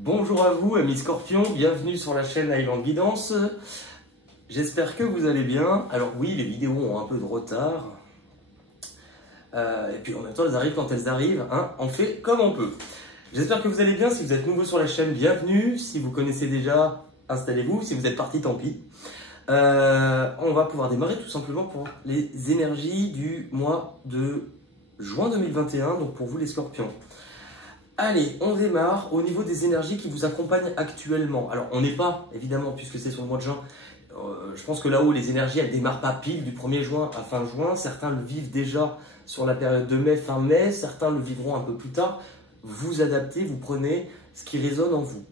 Bonjour à vous, amis Scorpions, bienvenue sur la chaîne Highland Guidance. J'espère que vous allez bien. Alors oui, les vidéos ont un peu de retard. Et puis en même temps, elles arrivent quand elles arrivent. Hein, on fait comme on peut. J'espère que vous allez bien. Si vous êtes nouveau sur la chaîne, bienvenue. Si vous connaissez déjà, installez-vous. Si vous êtes parti, tant pis. On va pouvoir démarrer tout simplement pour les énergies du mois de juin 2021. Donc pour vous les Scorpions. Allez, on démarre au niveau des énergies qui vous accompagnent actuellement. Alors, on n'est pas, évidemment, puisque c'est sur le mois de juin, je pense que là-haut, les énergies, elles ne démarrent pas pile du 1er juin à fin juin. Certains le vivent déjà sur la période de mai, fin mai. Certains le vivront un peu plus tard. Vous adaptez, vous prenez ce qui résonne en vous.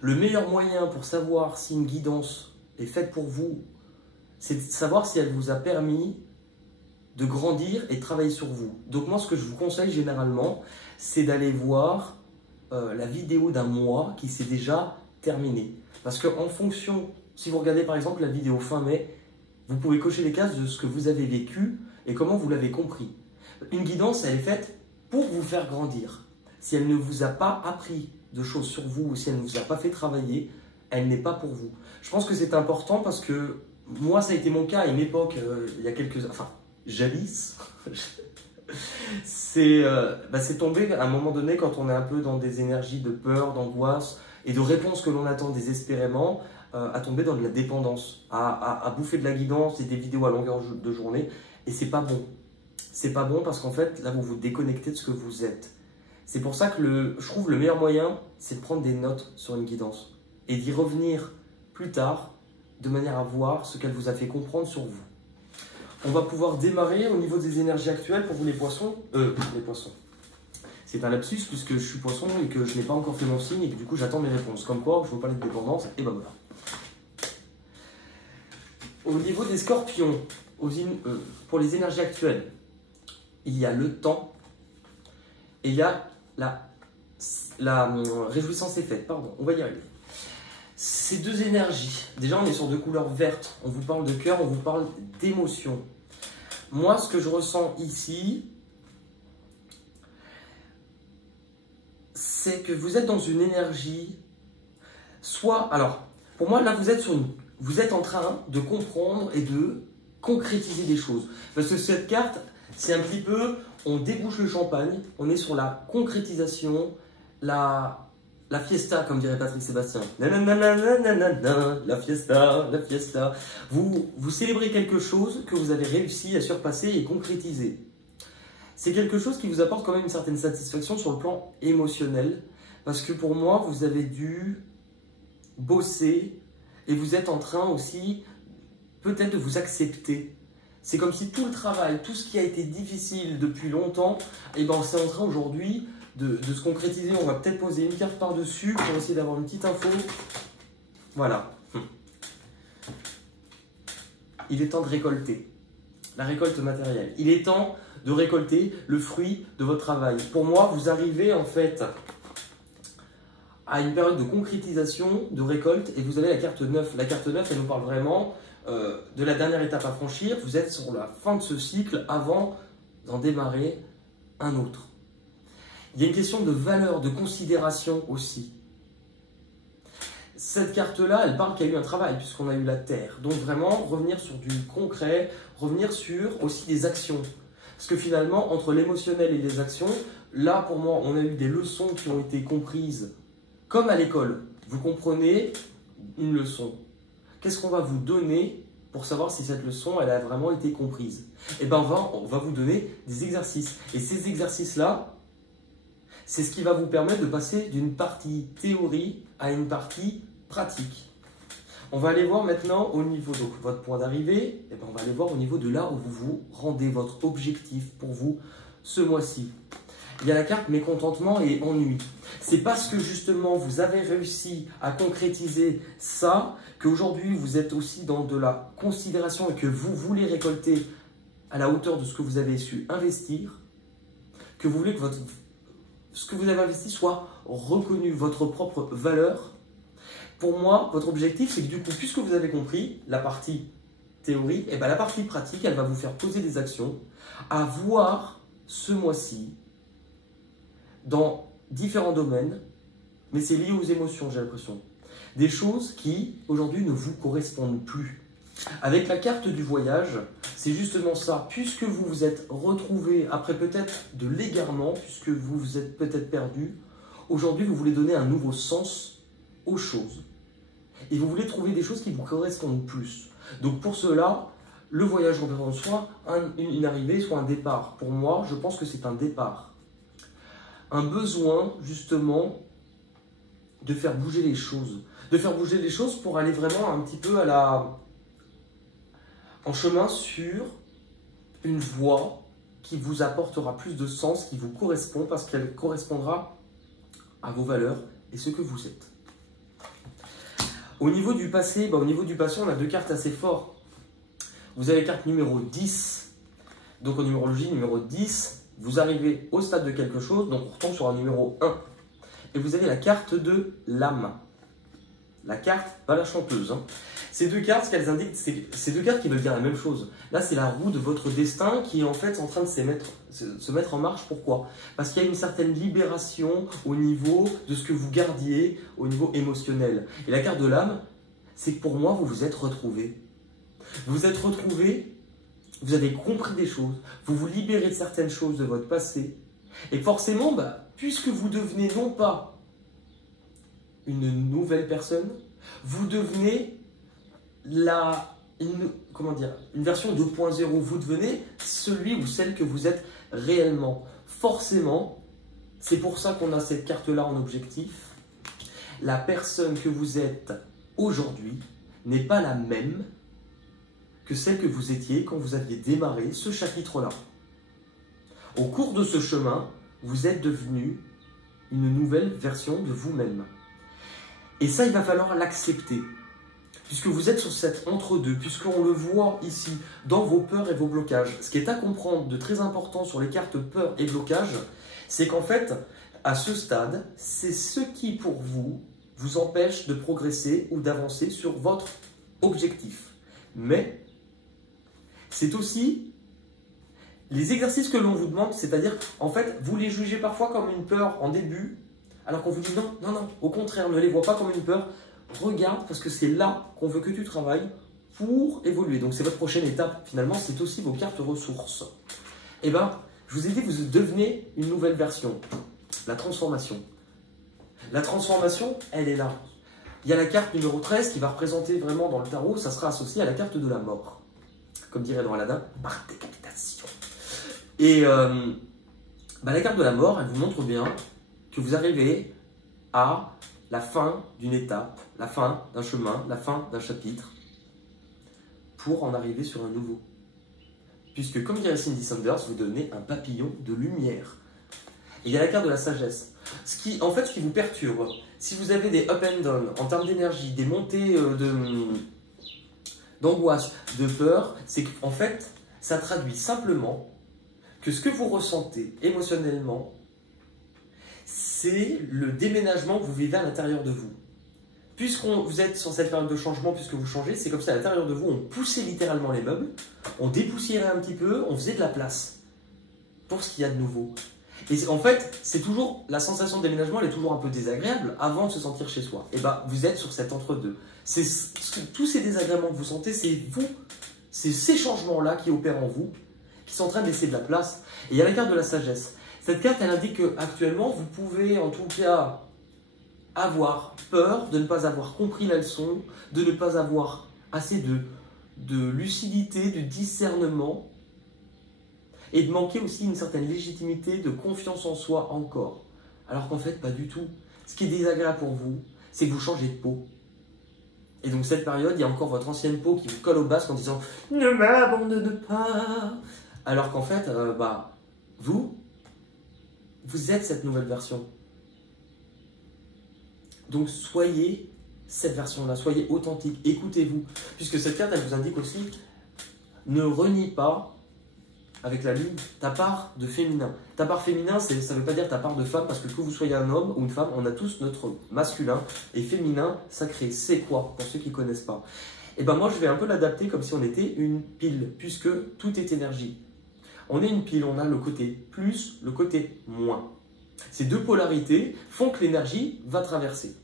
Le meilleur moyen pour savoir si une guidance est faite pour vous, c'est de savoir si elle vous a permis de grandir et de travailler sur vous. Donc moi, ce que je vous conseille généralement, c'est d'aller voir la vidéo d'un mois qui s'est déjà terminé. Parce qu'en fonction, si vous regardez par exemple la vidéo fin mai, vous pouvez cocher les cases de ce que vous avez vécu et comment vous l'avez compris. Une guidance, elle est faite pour vous faire grandir. Si elle ne vous a pas appris de choses sur vous ou si elle ne vous a pas fait travailler, elle n'est pas pour vous. Je pense que c'est important parce que moi, ça a été mon cas à une époque, il y a quelques... Enfin, jadis, c'est tombé à un moment donné quand on est un peu dans des énergies de peur, d'angoisse et de réponses que l'on attend désespérément, à tomber dans de la dépendance, à bouffer de la guidance et des vidéos à longueur de journée. Et c'est pas bon. C'est pas bon parce qu'en fait, là, vous vous déconnectez de ce que vous êtes. C'est pour ça que je trouve le meilleur moyen, c'est de prendre des notes sur une guidance et d'y revenir plus tard de manière à voir ce qu'elle vous a fait comprendre sur vous. On va pouvoir démarrer au niveau des énergies actuelles pour vous les poissons. Les poissons. C'est un lapsus puisque je suis poisson et que je n'ai pas encore fait mon signe et que du coup j'attends mes réponses. Comme quoi, je vous parler de dépendance et ben voilà. Au niveau des scorpions, pour les énergies actuelles, il y a le temps et il y a la réjouissance est faite. Pardon, on va y arriver. Ces deux énergies, déjà on est sur deux couleurs vertes, on vous parle de cœur, on vous parle d'émotion. Moi, ce que je ressens ici, c'est que vous êtes dans une énergie, alors, pour moi, là, vous êtes en train de comprendre et de concrétiser des choses. Parce que cette carte, c'est un petit peu, on débouche le champagne, on est sur la concrétisation, la fiesta, comme dirait Patrick Sébastien. La fiesta, la fiesta. Vous célébrez quelque chose que vous avez réussi à surpasser et concrétiser. C'est quelque chose qui vous apporte quand même une certaine satisfaction sur le plan émotionnel. Parce que pour moi, vous avez dû bosser et vous êtes en train aussi peut-être de vous accepter. C'est comme si tout le travail, tout ce qui a été difficile depuis longtemps, et ben c'est en train aujourd'hui de se concrétiser. On va peut-être poser une carte par-dessus pour essayer d'avoir une petite info. Voilà. Il est temps de récolter. La récolte matérielle. Il est temps de récolter le fruit de votre travail. Pour moi, vous arrivez en fait à une période de concrétisation, de récolte, et vous avez la carte 9. La carte 9, elle nous parle vraiment de la dernière étape à franchir. Vous êtes sur la fin de ce cycle avant d'en démarrer un autre. Il y a une question de valeur, de considération aussi. Cette carte-là, elle parle qu'il y a eu un travail, puisqu'on a eu la terre. Donc vraiment, revenir sur du concret, revenir sur aussi des actions. Parce que finalement, entre l'émotionnel et les actions, là, pour moi, on a eu des leçons qui ont été comprises comme à l'école. Vous comprenez une leçon. Qu'est-ce qu'on va vous donner pour savoir si cette leçon, elle a vraiment été comprise? Eh bien, on va vous donner des exercices. Et ces exercices-là, c'est ce qui va vous permettre de passer d'une partie théorie à une partie pratique. On va aller voir maintenant au niveau de votre point d'arrivée. Eh bien, on va aller voir au niveau de là où vous vous rendez, votre objectif pour vous ce mois-ci. Il y a la carte mécontentement et ennui. C'est parce que justement vous avez réussi à concrétiser ça qu'aujourd'hui vous êtes aussi dans de la considération et que vous voulez récolter à la hauteur de ce que vous avez su investir, que vous voulez que ce que vous avez investi soit reconnu, votre propre valeur. Pour moi, votre objectif, c'est que du coup, puisque vous avez compris la partie théorie, et bien la partie pratique, elle va vous faire poser des actions, à voir ce mois-ci, dans différents domaines, mais c'est lié aux émotions, j'ai l'impression. Des choses qui, aujourd'hui, ne vous correspondent plus. Avec la carte du voyage, c'est justement ça. Puisque vous vous êtes retrouvé après peut-être de l'égarement, puisque vous vous êtes peut-être perdu, aujourd'hui, vous voulez donner un nouveau sens aux choses. Et vous voulez trouver des choses qui vous correspondent plus. Donc pour cela, le voyage représente soit une arrivée, soit un départ. Pour moi, je pense que c'est un départ. Un besoin, justement, de faire bouger les choses. De faire bouger les choses pour aller vraiment un petit peu en chemin sur une voie qui vous apportera plus de sens, qui vous correspond, parce qu'elle correspondra à vos valeurs et ce que vous êtes. Au niveau du passé, on a deux cartes assez fortes. Vous avez la carte numéro 10. Donc en numérologie, numéro 10, vous arrivez au stade de quelque chose, donc on retombe sur un numéro 1. Et vous avez la carte de l'âme. La carte, pas la chanteuse. Ces deux cartes, ce qu'elles indiquent, c'est deux cartes qui veulent dire la même chose. Là, c'est la roue de votre destin qui est en fait en train de se mettre en marche. Pourquoi? Parce qu'il y a une certaine libération au niveau de ce que vous gardiez, au niveau émotionnel. Et la carte de l'âme, c'est que pour moi, vous vous êtes retrouvés. Vous vous êtes retrouvés, vous avez compris des choses, vous vous libérez de certaines choses de votre passé. Et forcément, puisque vous devenez non pas une nouvelle personne, vous devenez une version 2.0. Vous devenez celui ou celle que vous êtes réellement. Forcément, c'est pour ça qu'on a cette carte-là en objectif. La personne que vous êtes aujourd'hui n'est pas la même que celle que vous étiez quand vous aviez démarré ce chapitre-là. Au cours de ce chemin, vous êtes devenu une nouvelle version de vous-même. Et ça, il va falloir l'accepter. Puisque vous êtes sur cet entre-deux, puisqu'on le voit ici dans vos peurs et vos blocages. Ce qui est à comprendre de très important sur les cartes peur et blocage, c'est qu'en fait, à ce stade, c'est ce qui, pour vous, vous empêche de progresser ou d'avancer sur votre objectif. Mais c'est aussi les exercices que l'on vous demande, c'est-à-dire, en fait, vous les jugez parfois comme une peur en début, alors qu'on vous dit non, non, non, au contraire, ne les vois pas comme une peur. Regarde, parce que c'est là qu'on veut que tu travailles pour évoluer. Donc, c'est votre prochaine étape. Finalement, c'est aussi vos cartes ressources. Eh bien, je vous ai dit, vous devenez une nouvelle version. La transformation. La transformation, elle est là. Il y a la carte numéro 13 qui va représenter vraiment dans le tarot, ça sera associé à la carte de la mort. Comme dirait dans Aladdin, par décapitation. Et la carte de la mort, elle vous montre bien que vous arrivez à la fin d'une étape, la fin d'un chemin, la fin d'un chapitre, pour en arriver sur un nouveau. Puisque, comme dirait Cindy Sanders, vous devenez un papillon de lumière. Et il y a la carte de la sagesse. Ce qui vous perturbe, si vous avez des up and down en termes d'énergie, des montées d'angoisse, de peur, c'est qu'en fait, ça traduit simplement que ce que vous ressentez émotionnellement, c'est le déménagement que vous vivez à l'intérieur de vous. Puisque vous êtes sur cette période de changement, puisque vous changez, c'est comme ça à l'intérieur de vous, on poussait littéralement les meubles, on dépoussiérait un petit peu, on faisait de la place pour ce qu'il y a de nouveau. Et en fait, c'est toujours, la sensation de déménagement, elle est toujours un peu désagréable avant de se sentir chez soi. Et vous êtes sur cet entre-deux. Tous ces désagréments que vous sentez, c'est vous, c'est ces changements-là qui opèrent en vous, qui sont en train de laisser de la place. Et il y a la carte de la sagesse. Cette carte, elle indique qu'actuellement, vous pouvez en tout cas avoir peur de ne pas avoir compris la leçon, de ne pas avoir assez de lucidité, de discernement, et de manquer aussi une certaine légitimité, de confiance en soi encore. Alors qu'en fait, pas du tout. Ce qui est désagréable pour vous, c'est que vous changez de peau. Et donc cette période, il y a encore votre ancienne peau qui vous colle au basque en disant « Ne m'abandonne pas !» Alors qu'en fait, vous êtes cette nouvelle version. Donc soyez cette version-là, soyez authentique, écoutez-vous. Puisque cette carte, elle vous indique aussi, ne renie pas, avec la lune, ta part de féminin. Ta part féminin, ça ne veut pas dire ta part de femme, parce que vous soyez un homme ou une femme, on a tous notre masculin. Et féminin, sacré, c'est quoi, pour ceux qui ne connaissent pas? Et moi, je vais un peu l'adapter comme si on était une pile, puisque tout est énergie. On est une pile, on a le côté plus, le côté moins. Ces deux polarités font que l'énergie va traverser.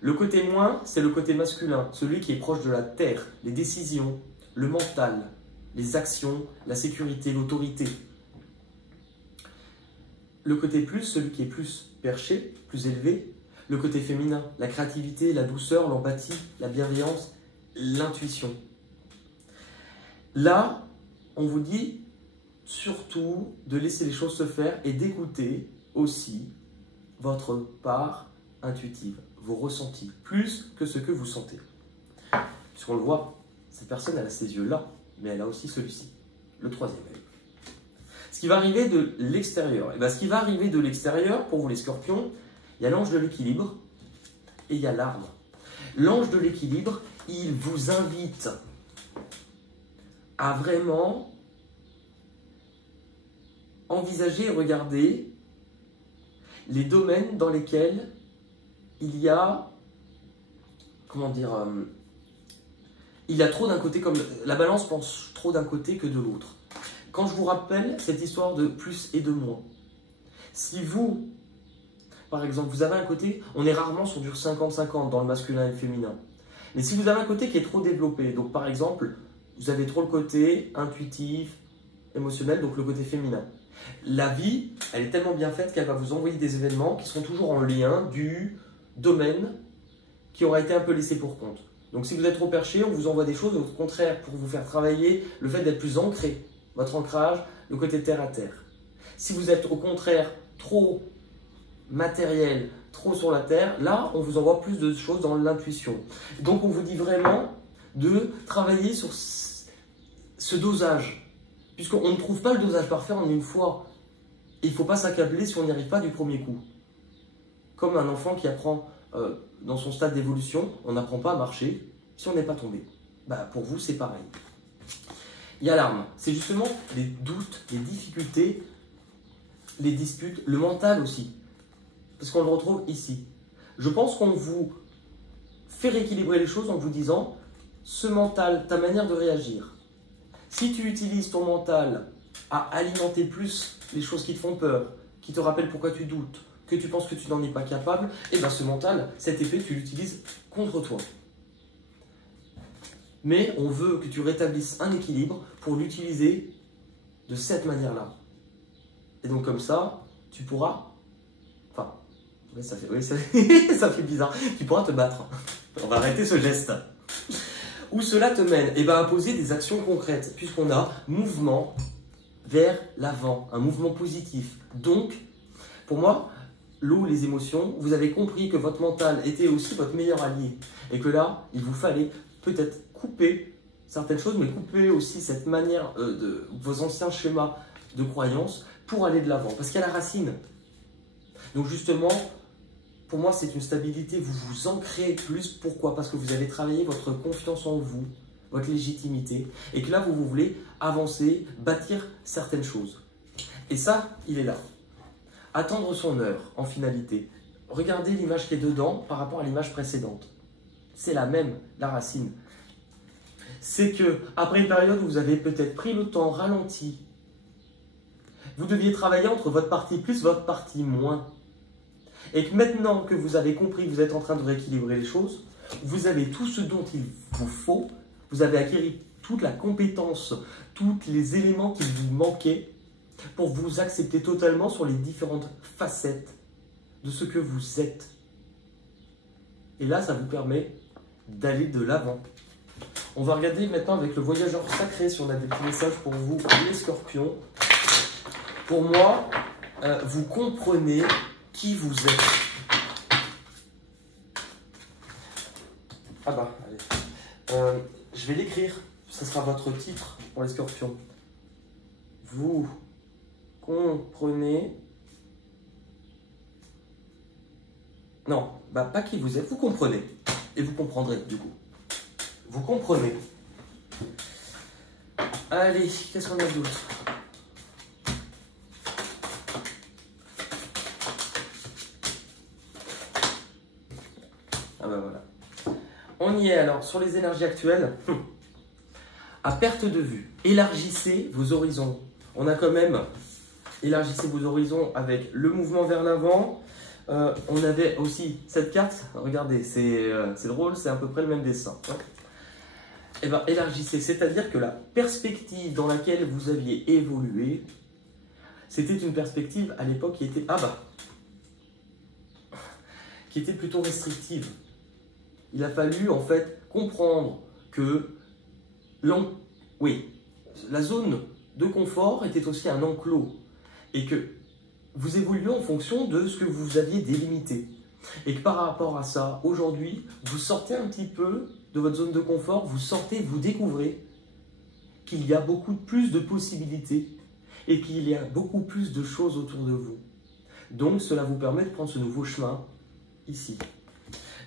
Le côté moins, c'est le côté masculin, celui qui est proche de la terre, les décisions, le mental, les actions, la sécurité, l'autorité. Le côté plus, celui qui est plus perché, plus élevé, le côté féminin, la créativité, la douceur, l'empathie, la bienveillance, l'intuition. Là, on vous dit surtout de laisser les choses se faire et d'écouter aussi votre part intuitive, vos ressentis, plus que ce que vous sentez. Puisqu'on le voit, cette personne, elle a ces yeux-là, mais elle a aussi celui-ci, le troisième œil. Ce qui va arriver de l'extérieur, et bien ce qui va arriver de l'extérieur, pour vous les scorpions, il y a l'ange de l'équilibre et il y a l'arbre. L'ange de l'équilibre, il vous invite à vraiment envisager et regarder les domaines dans lesquels il y a, comment dire, il y a trop d'un côté, comme la balance pense trop d'un côté que de l'autre. Quand je vous rappelle cette histoire de plus et de moins, si vous, par exemple, vous avez un côté, on est rarement sur du 50-50 dans le masculin et le féminin, mais si vous avez un côté qui est trop développé, donc par exemple, vous avez trop le côté intuitif, émotionnel, donc le côté féminin, la vie, elle est tellement bien faite qu'elle va vous envoyer des événements qui seront toujours en lien du domaine qui aura été un peu laissé pour compte. Donc si vous êtes trop perché, on vous envoie des choses au contraire pour vous faire travailler le fait d'être plus ancré, votre ancrage, le côté terre à terre. Si vous êtes au contraire trop matériel, trop sur la terre, là on vous envoie plus de choses dans l'intuition. Donc on vous dit vraiment de travailler sur ce dosage, puisqu'on ne trouve pas le dosage parfait en une fois. Et il ne faut pas s'accabler si on n'y arrive pas du premier coup. Comme un enfant qui apprend dans son stade d'évolution, on n'apprend pas à marcher si on n'est pas tombé. Bah, pour vous, c'est pareil. Il y a l'arme. C'est justement les doutes, les difficultés, les disputes, le mental aussi. Parce qu'on le retrouve ici. Je pense qu'on vous fait rééquilibrer les choses en vous disant ce mental, ta manière de réagir. Si tu utilises ton mental à alimenter plus les choses qui te font peur, qui te rappellent pourquoi tu doutes, que tu penses que tu n'en es pas capable, et bien ce mental, cette épée, tu l'utilises contre toi. Mais on veut que tu rétablisses un équilibre pour l'utiliser de cette manière-là. Et donc comme ça, tu pourras... Enfin, ça fait bizarre. Tu pourras te battre. On va arrêter ce geste. Où cela te mène? Et bien à poser des actions concrètes, puisqu'on a mouvement vers l'avant, un mouvement positif. Donc, pour moi, l'eau, les émotions, vous avez compris que votre mental était aussi votre meilleur allié. Et que là, il vous fallait peut-être couper certaines choses, mais couper aussi cette manière de vos anciens schémas de croyances pour aller de l'avant. Parce qu'il y a la racine. Donc justement, pour moi, c'est une stabilité. Vous vous ancrez plus. Pourquoi? Parce que vous avez travaillé votre confiance en vous, votre légitimité. Et que là, vous voulez avancer, bâtir certaines choses. Et ça, il est là. Attendre son heure en finalité. Regardez l'image qui est dedans par rapport à l'image précédente. C'est la même, la racine. C'est que après une période où vous avez peut-être pris le temps, ralenti, vous deviez travailler entre votre partie plus, votre partie moins. Et que maintenant que vous avez compris que vous êtes en train de rééquilibrer les choses, vous avez tout ce dont il vous faut, vous avez acquis toute la compétence, tous les éléments qui vous manquaient pour vous accepter totalement sur les différentes facettes de ce que vous êtes. Et là, ça vous permet d'aller de l'avant. On va regarder maintenant avec le voyageur sacré si on a des petits messages pour vous, les scorpions. Pour moi, vous comprenez qui vous êtes. Ah bah, allez. Je vais l'écrire, ce sera votre titre pour les scorpions. Vous comprenez... Non, bah pas qui vous êtes, vous comprenez. Et vous comprendrez du coup. Vous comprenez. Allez, qu'est-ce qu'on a d'autre? Ah bah voilà. On y est alors, sur les énergies actuelles. À perte de vue, élargissez vos horizons. On a quand même Élargissez vos horizons avec le mouvement vers l'avant. On avait aussi cette carte, regardez, c'est drôle, c'est à peu près le même dessin. Hein. Et bien, élargissez, c'est-à-dire que la perspective dans laquelle vous aviez évolué, c'était une perspective à l'époque qui était, qui était plutôt restrictive. Il a fallu en fait comprendre que la zone de confort était aussi un enclos et que vous évoluez en fonction de ce que vous aviez délimité. Et que par rapport à ça, aujourd'hui, vous sortez un petit peu de votre zone de confort, vous découvrez qu'il y a beaucoup plus de possibilités et qu'il y a beaucoup plus de choses autour de vous. Donc cela vous permet de prendre ce nouveau chemin ici.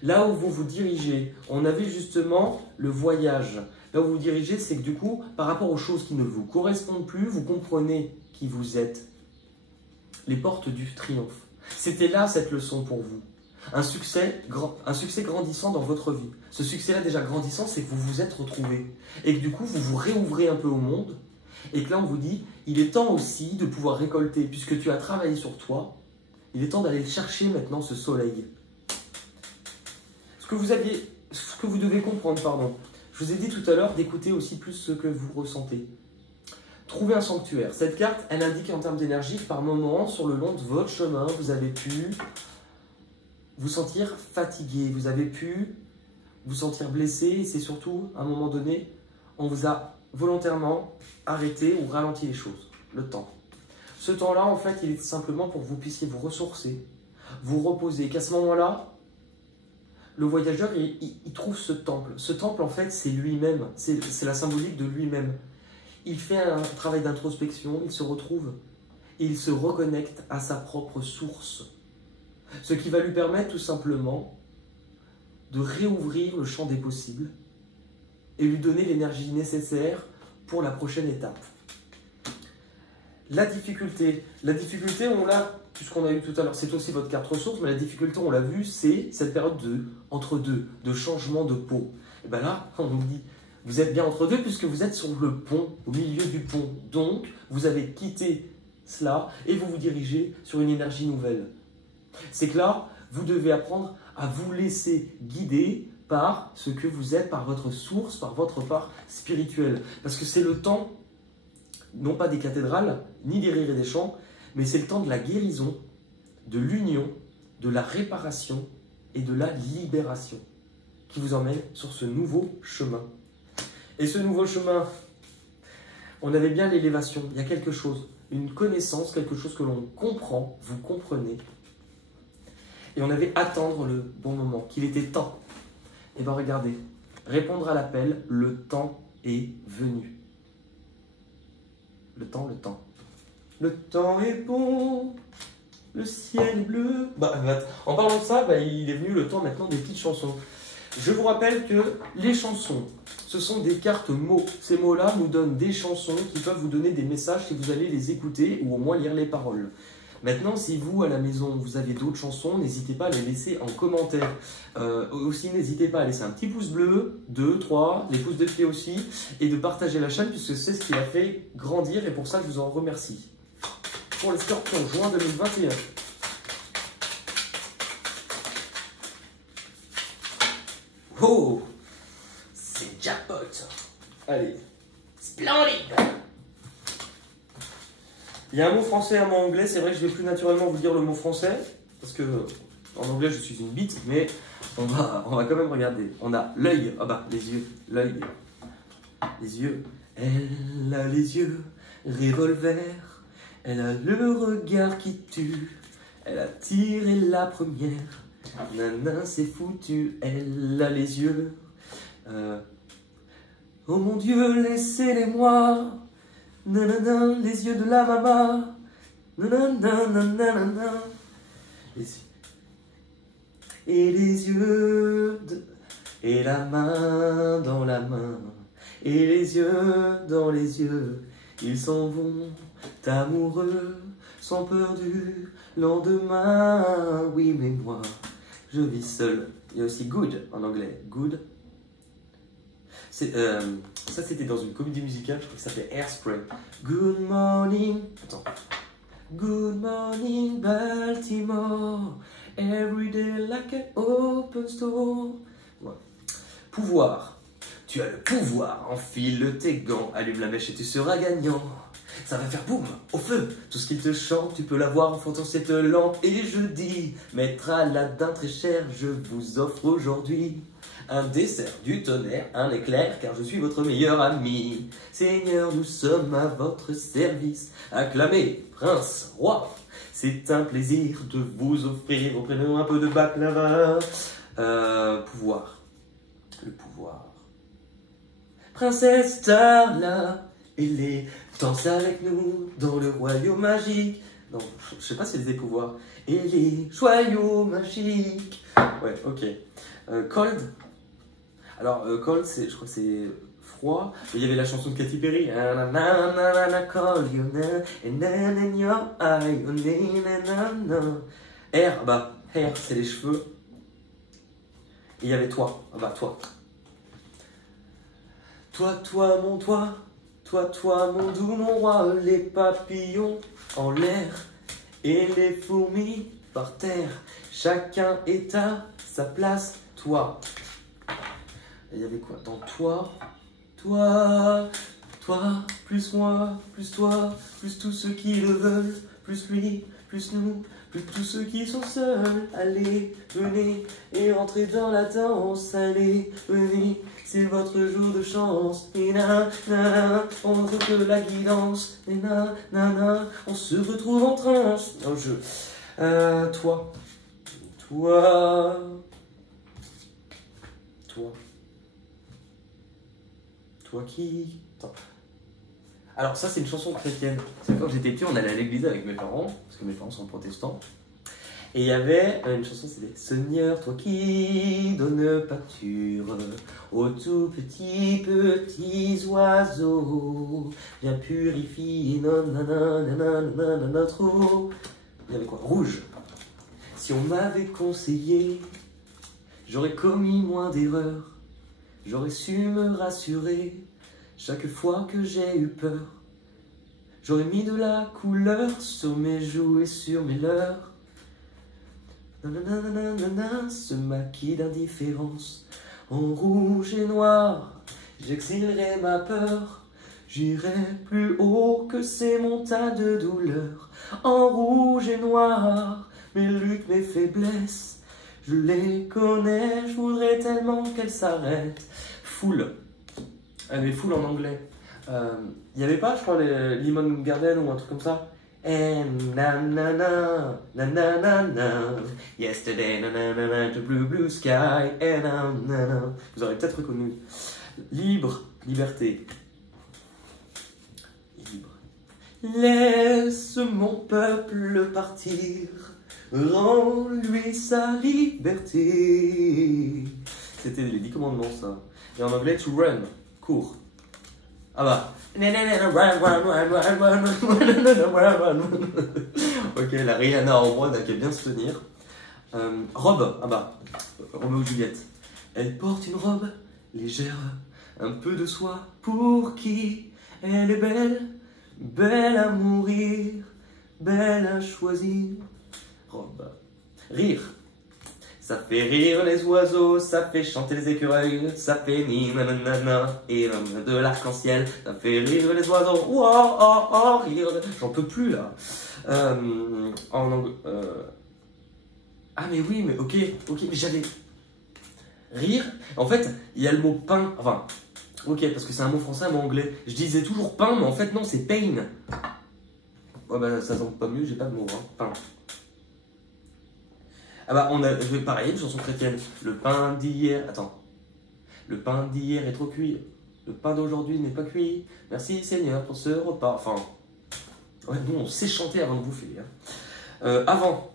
Là où vous vous dirigez, on avait justement le voyage. Là où vous vous dirigez, c'est que du coup, par rapport aux choses qui ne vous correspondent plus, vous comprenez qui vous êtes. Les portes du triomphe. C'était là cette leçon pour vous. Un succès grandissant dans votre vie. Ce succès-là déjà grandissant, c'est que vous vous êtes retrouvés. Et que du coup, vous vous réouvrez un peu au monde. Et que là, on vous dit, il est temps aussi de pouvoir récolter. Puisque tu as travaillé sur toi, il est temps d'aller chercher maintenant ce soleil. Ce que vous devez comprendre, pardon. Je vous ai dit tout à l'heure d'écouter aussi plus ce que vous ressentez. Trouvez un sanctuaire. Cette carte, elle indique en termes d'énergie que par moment, sur le long de votre chemin, vous avez pu vous sentir fatigué, vous avez pu vous sentir blessé. Et c'est surtout, à un moment donné, on vous a volontairement arrêté ou ralenti les choses, le temps. Ce temps-là, en fait, il est simplement pour que vous puissiez vous ressourcer, vous reposer. Qu'à ce moment-là, le voyageur, il trouve ce temple. Ce temple, en fait, c'est lui-même. C'est la symbolique de lui-même. Il fait un travail d'introspection, il se retrouve et il se reconnecte à sa propre source. Ce qui va lui permettre tout simplement de réouvrir le champ des possibles et lui donner l'énergie nécessaire pour la prochaine étape. La difficulté, on l'a, puisqu'on a eu tout à l'heure, c'est aussi votre carte ressource, mais la difficulté, on l'a vu, c'est cette période entre deux, de changement de peau. Et bien là, on nous dit, vous êtes bien entre deux puisque vous êtes sur le pont, au milieu du pont. Donc, vous avez quitté cela et vous vous dirigez sur une énergie nouvelle. C'est que là, vous devez apprendre à vous laisser guider par ce que vous êtes, par votre source, par votre part spirituelle. Parce que c'est le temps, non pas des cathédrales, ni des rires et des chants, mais c'est le temps de la guérison, de l'union, de la réparation et de la libération qui vous emmène sur ce nouveau chemin. Et ce nouveau chemin, on avait bien l'élévation, il y a quelque chose, une connaissance, quelque chose que l'on comprend, vous comprenez. Et on avait attendre le bon moment, qu'il était temps. Et bien regardez, répondre à l'appel, le temps est venu. Le temps. Le temps est bon, le ciel est bleu. En parlant de ça, il est venu le temps maintenant des petites chansons. Je vous rappelle que les chansons, ce sont des cartes mots. Ces mots-là nous donnent des chansons qui peuvent vous donner des messages si vous allez les écouter ou au moins lire les paroles. Maintenant, si vous, à la maison, vous avez d'autres chansons, n'hésitez pas à les laisser en commentaire. Aussi, n'hésitez pas à laisser un petit pouce bleu, 2, 3, les pouces de pied aussi, et de partager la chaîne puisque c'est ce qui a fait grandir et pour ça, je vous en remercie. Pour les Scorpions, juin 2021. Oh, c'est jackpot. Allez, splendide. Il y a un mot français et un mot anglais. C'est vrai que je vais plus naturellement vous dire le mot français parce que en anglais je suis une bite, mais on va quand même regarder. On a l'œil, les yeux, l'œil, les yeux. Elle a les yeux revolver. Elle a le regard qui tue. Elle a tiré la première. Nana, c'est foutu, elle a les yeux. Oh mon Dieu, laissez-les-moi. Nanana, les yeux de la maman. Nanana, nanana. Et les yeux et la main dans la main. Et les yeux dans les yeux. Ils s'en vont amoureux, sans peur du lendemain. Oui, mais moi, je vis seul. Il y a aussi good en anglais. Good. Ça, c'était dans une comédie musicale, je crois que ça s'appelait Hairspray. Good morning. Attends. Good morning Baltimore, every day like an open store. Ouais. Pouvoir. Tu as le pouvoir, enfile tes gants, allume la mèche et tu seras gagnant. Ça va faire boum, au feu, tout ce qui te chante, tu peux l'avoir en frottant cette lampe. Et je dis, maître Aladdin très cher, je vous offre aujourd'hui un dessert, du tonnerre, un éclair, car je suis votre meilleur ami. Seigneur, nous sommes à votre service, acclamez, prince, roi. C'est un plaisir de vous offrir, reprenons un peu de baklava. Pouvoir, le pouvoir. Princesse Starla, elle est danse avec nous dans le royaume magique. Non, je sais pas si c'est des pouvoirs. Et les joyaux magiques. Ouais, ok. Cold. Alors, cold, je crois que c'est froid. Il y avait la chanson de Katy Perry. Cold, you know, and then in your eye, Hair, bah, hair, c'est les cheveux. Et il y avait toi. Ah bah, toi. Toi, mon toi. Toi, mon doux, mon roi, les papillons en l'air et les fourmis par terre. Chacun est à sa place, toi. Et il y avait quoi dans toi, plus moi, plus toi, plus tous ceux qui le veulent, plus lui, plus nous, plus tous ceux qui sont seuls. Allez, venez et entrez dans la danse. Allez, venez. C'est votre jour de chance, et on montre que la guidance, et on se retrouve en transe. Dans le jeu. Toi qui... Attends. Alors ça c'est une chanson chrétienne. C'est quand j'étais petit, on allait à l'église avec mes parents, parce que mes parents sont protestants. Et il y avait une chanson, c'était Seigneur, toi qui donnes pâture aux tout petits oiseaux, viens purifier notre eau. Il y avait quoi? Rouge. Si on m'avait conseillé, j'aurais commis moins d'erreurs, j'aurais su me rassurer chaque fois que j'ai eu peur. J'aurais mis de la couleur sur mes joues et sur mes lèvres. Ce maquis d'indifférence en rouge et noir, j'exilerai ma peur, j'irai plus haut que ces montagnes de douleur. En rouge et noir, mes luttes, mes faiblesses, je les connais, je voudrais tellement qu'elles s'arrêtent. Foule, elle est foule en anglais. Il n'y avait pas, je crois, les Lemon Garden ou un truc comme ça. And na yesterday the blue sky and Vous aurez peut-être reconnu. Libre, liberté. Libre. Laisse mon peuple partir, rends-lui sa liberté. C'était les 10 commandements ça. Et en anglais, to run, cours. Ah bah. Ok, la Rihanna en mode, elle peut bien se tenir. Robe, ah bah, Roméo et Juliette. Elle porte une robe légère, un peu de soie pour qui elle est belle, belle à mourir, belle à choisir. Robe. Rire. Ça fait rire les oiseaux, ça fait chanter les écureuils, ça fait ni nanana et de l'arc-en-ciel, ça fait rire les oiseaux, oh, oh, oh, rire. J'en peux plus là. En anglais. Ah mais oui, mais ok, mais j'avais. Rire. En fait, il y a le mot pain, enfin, ok, parce que c'est un mot français, un mot anglais. Je disais toujours pain, mais en fait non, c'est pain. Ouais bah ça semble pas mieux, j'ai pas de mot, hein. Pain. Ah bah, on a pareil, une chanson chrétienne. Le pain d'hier... Attends. Le pain d'hier est trop cuit. Le pain d'aujourd'hui n'est pas cuit. Merci Seigneur pour ce repas. Enfin... Ouais, nous, on sait chanter avant de bouffer. Hein. Avant.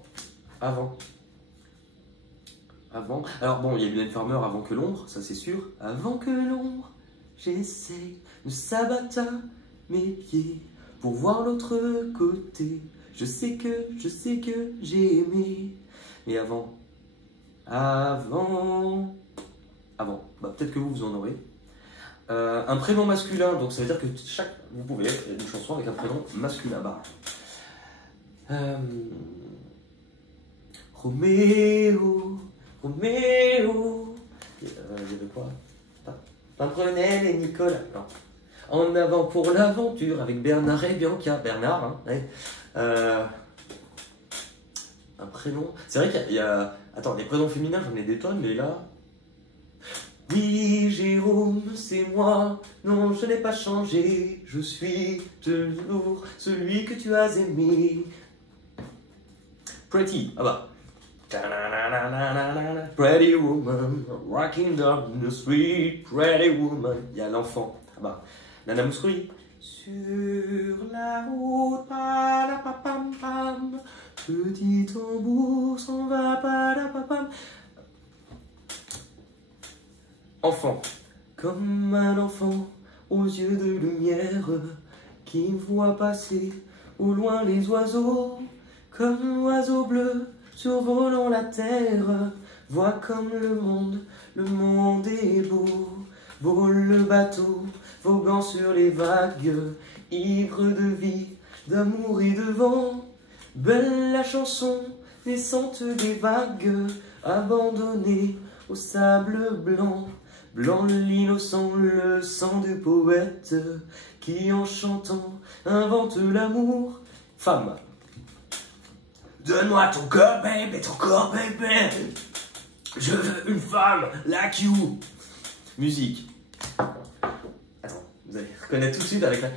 Alors bon, il y a Mylène Farmer avant que l'ombre, ça c'est sûr. Avant que l'ombre, j'essaye de s'abattre à mes pieds pour voir l'autre côté. Je sais que j'ai aimé. Et avant, bah peut-être que vous en aurez. Un prénom masculin, donc ça veut dire que vous pouvez une chanson avec un prénom masculin. Bah, Roméo, Roméo. Il y avait quoi? Pimprenel et Nicolas. Non. En avant pour l'aventure avec Bernard et Bianca. Bernard, hein. Ouais. Un prénom. C'est vrai qu'il y a. Attends, les prénoms féminins, j'en ai des tonnes, mais là. Oui, Jérôme, c'est moi. Non, je n'ai pas changé. Je suis toujours celui que tu as aimé. Pretty. Ah bah. Pretty woman, rocking down the street, pretty woman. Il y a l'enfant. Ah bah. Nana Mouskouri. Sur la route, palapapam pam. Petit tambour s'en va, palapapam. Enfant. Comme un enfant aux yeux de lumière qui voit passer au loin les oiseaux. Comme l'oiseau bleu survolant la terre, vois comme le monde est beau. Beau le bateau, voguant sur les vagues, ivre de vie, d'amour et de vent. Belle la chanson, naissante des vagues, abandonnée au sable blanc. Blanc l'innocent, le sang du poète, qui en chantant invente l'amour. Femme. Donne-moi ton corps, baby, ton corps, baby. Je veux une femme like you. Musique. Attends, vous allez reconnaître tout de suite avec la...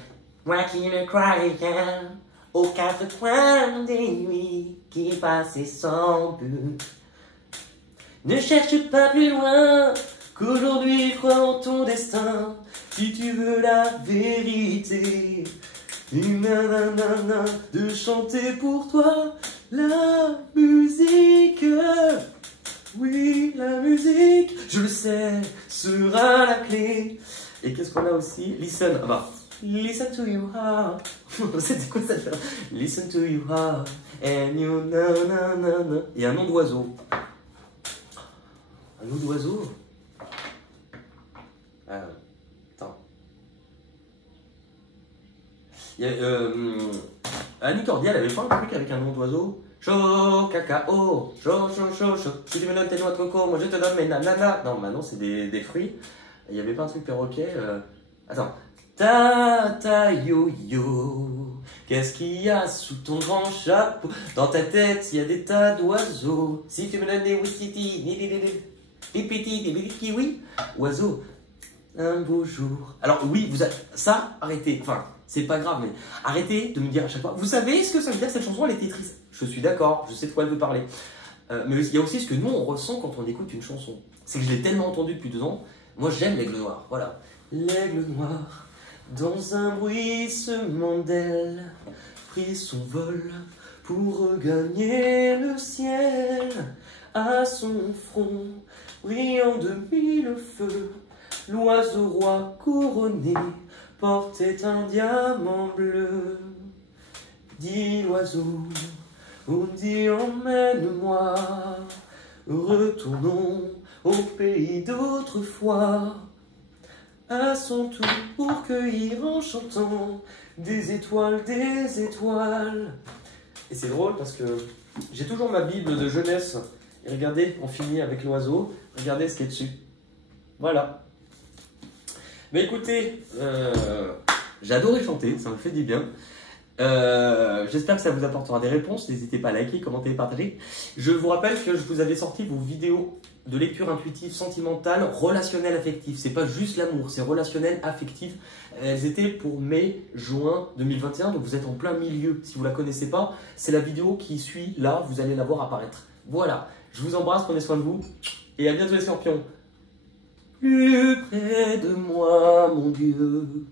Moi qui ne croyais rien aux quatre coins des nuits qui passaient sans but. Ne cherche pas plus loin qu'aujourd'hui crois en ton destin. Si tu veux la vérité, de chanter pour toi la musique. Oui, la musique, je le sais, sera la clé. Et qu'est-ce qu'on a aussi? Listen, ah bah, listen to your heart. C'était quoi ça? Listen to your heart, and you na. Et un nom d'oiseau. Un nom d'oiseau? Attends. Il y a, Annie Cordia, elle avait pas un truc avec un nom d'oiseau? Chaud, cacao, chaud. Si tu me donnes tes noix de coco, moi je te donne mes nananas. Non, maintenant c'est des fruits. Il y avait pas un truc perroquet? Attends. Ta yo-yo. Qu'est-ce qu'il y a sous ton grand chapeau? Dans ta tête, il y a des tas d'oiseaux. Si tu me donnes des wistiti, des petits kiwis, oiseaux. Un beau jour. Alors oui, ça, arrêtez. Enfin, c'est pas grave, mais arrêtez de me dire à chaque fois. Vous savez ce que ça veut dire cette chanson? Elle était triste. Je suis d'accord, je sais de quoi elle veut parler. Mais il y a aussi ce que nous on ressent quand on écoute une chanson. C'est que je l'ai tellement entendue depuis 2 ans. Moi j'aime l'aigle noir. Voilà. L'aigle noir, dans un bruissement d'ailes, prit son vol pour regagner le ciel. À son front, brillant de 1000 feux, l'oiseau roi couronné portait un diamant bleu. Dis l'oiseau, on dit emmène-moi, retournons au pays d'autrefois. À son tour pour cueillir en chantant des étoiles, des étoiles. Et c'est drôle parce que j'ai toujours ma Bible de jeunesse. Et regardez, on finit avec l'oiseau. Regardez ce qui est dessus. Voilà. Mais écoutez, j'ai adoré chanter, ça me fait du bien. J'espère que ça vous apportera des réponses. N'hésitez pas à liker, commenter et partager. Je vous rappelle que je vous avais sorti vos vidéos de lecture intuitive, sentimentale, relationnelle, affective. C'est pas juste l'amour, c'est relationnel, affectif. Elles étaient pour mai-juin 2021, donc vous êtes en plein milieu. Si vous la connaissez pas, c'est la vidéo qui suit là, vous allez la voir apparaître. Voilà, je vous embrasse, prenez soin de vous et à bientôt les scorpions. Plus près de moi, mon Dieu.